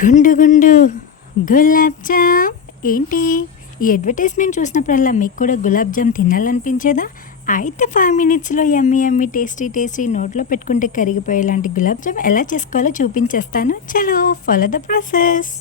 గుండు గుండు గులాబ్ జామ్. ఏంటి ఈ అడ్వర్టైజ్మెంట్ చూసినప్పుడల్లా మీకు కూడా గులాబ్ జామ్ తినాలనిపించేదా? అయితే 5 మినిట్స్లో యమ్మీ యమ్మీ టేస్టీ నోట్లో పెట్టుకుంటే కరిగిపోయేలాంటి గులాబ్ జామ్ ఎలా చేసుకోవాలో చూపించేస్తాను. చలో ఫాలో ద ప్రాసెస్.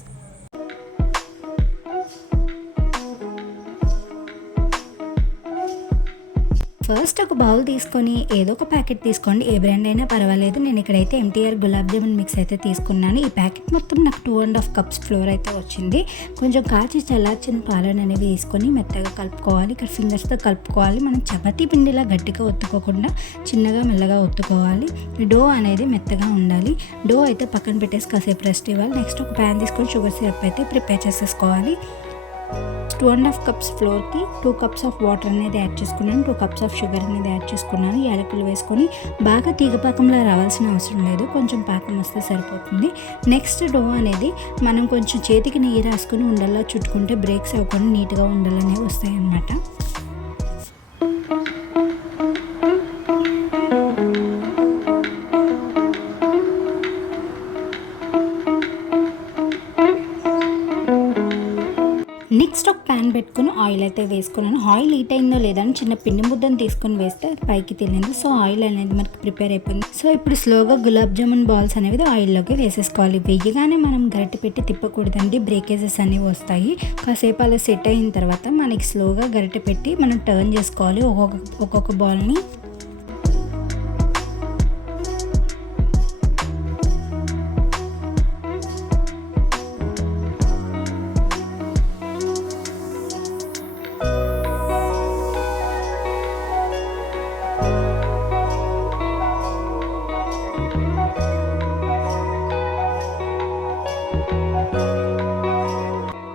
ఫస్ట్ ఒక బౌల్ తీసుకొని ఏదో ఒక ప్యాకెట్ తీసుకోండి, ఏ బ్రాండ్ అయినా పర్వాలేదు. నేను ఇక్కడైతే ఎంటీఆర్ గులాబ్ జామున్ మిక్స్ అయితే తీసుకున్నాను. ఈ ప్యాకెట్ మొత్తం నాకు 2.5 కప్స్ ఫ్లోర్ అయితే వచ్చింది. కొంచెం కాచి చల్లార్చిన పాలను అనేది వేసుకొని మెత్తగా కలుపుకోవాలి. ఇక్కడ ఫింగర్స్తో కలుపుకోవాలి. మనం చపాతీ పిండిలా గట్టిగా ఒత్తుకోకుండా చిన్నగా మెల్లగా ఒత్తుకోవాలి. డో అనేది మెత్తగా ఉండాలి. డో అయితే పక్కన పెట్టేసి కాసేపు రెస్ట్ ఇవ్వాలి. నెక్స్ట్ ఒక ప్యాన్ తీసుకొని షుగర్ సిరప్ అయితే ప్రిపేర్ చేసేసుకోవాలి. 2.5 కప్స్ ఫ్లోర్కి 2 కప్స్ ఆఫ్ వాటర్ అనేది యాడ్ చేసుకున్నాను. 2 కప్స్ ఆఫ్ షుగర్ అనేది యాడ్ చేసుకున్నాను. యాలకులు వేసుకొని బాగా తీగపాకంలో రావాల్సిన అవసరం లేదు, కొంచెం పాకం వస్తే సరిపోతుంది. నెక్స్ట్ డో అనేది మనం కొంచెం చేతికి నెయ్యి రాసుకొని ఉండల్లా చుట్టుకుంటే బ్రేక్స్ అవ్వకుండా నీట్గా ఉండలు అనేవి వస్తాయి అన్నమాట. నెక్స్ట్ ఒక ప్యాన్ పెట్టుకుని ఆయిల్ అయితే వేసుకున్నాను. ఆయిల్ హీట్ అయిందో లేదా అని చిన్న పిండి ముద్దను తీసుకొని వేస్తే పైకి తెలియదు. సో ఆయిల్ అనేది మనకి ప్రిపేర్ అయిపోయింది. సో ఇప్పుడు స్లోగా గులాబ్ జామున్ బాల్స్ అనేవి ఆయిల్లోకి వేసేసుకోవాలి. వెయ్యగానే మనం గరిటె పెట్టి తిప్పకూడదండి, బ్రేకేజెస్ అనేవి వస్తాయి. కాసేపు అలా సెట్ అయిన తర్వాత మనకి స్లోగా గరిటె పెట్టి మనం టర్న్ చేసుకోవాలి ఒక్కొక్క బాల్ని.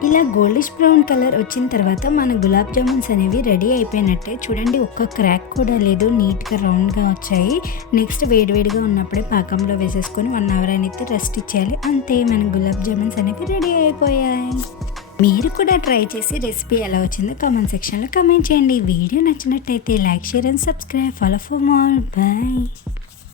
ఇలా గోల్డిష్ బ్రౌన్ కలర్ వచ్చిన తర్వాత మన గులాబ్ జామున్స్ అనేవి రెడీ అయిపోయినట్టే. చూడండి, ఒక్క క్రాక్ కూడా లేదు, నీట్గా రౌండ్గా వచ్చాయి. నెక్స్ట్ వేడివేడిగా ఉన్నప్పుడే పాకంలో వేసేసుకొని 1 అవర్ అనేది రెస్ట్ ఇచ్చేయాలి. అంతే, మన గులాబ్ జామున్స్ అనేవి రెడీ అయిపోయాయి. మీరు కూడా ట్రై చేసి రెసిపీ ఎలా వచ్చిందో కామెంట్ సెక్షన్లో కామెంట్ చేయండి. వీడియో నచ్చినట్టయితే like, share and subscribe. Follow for more. Bye.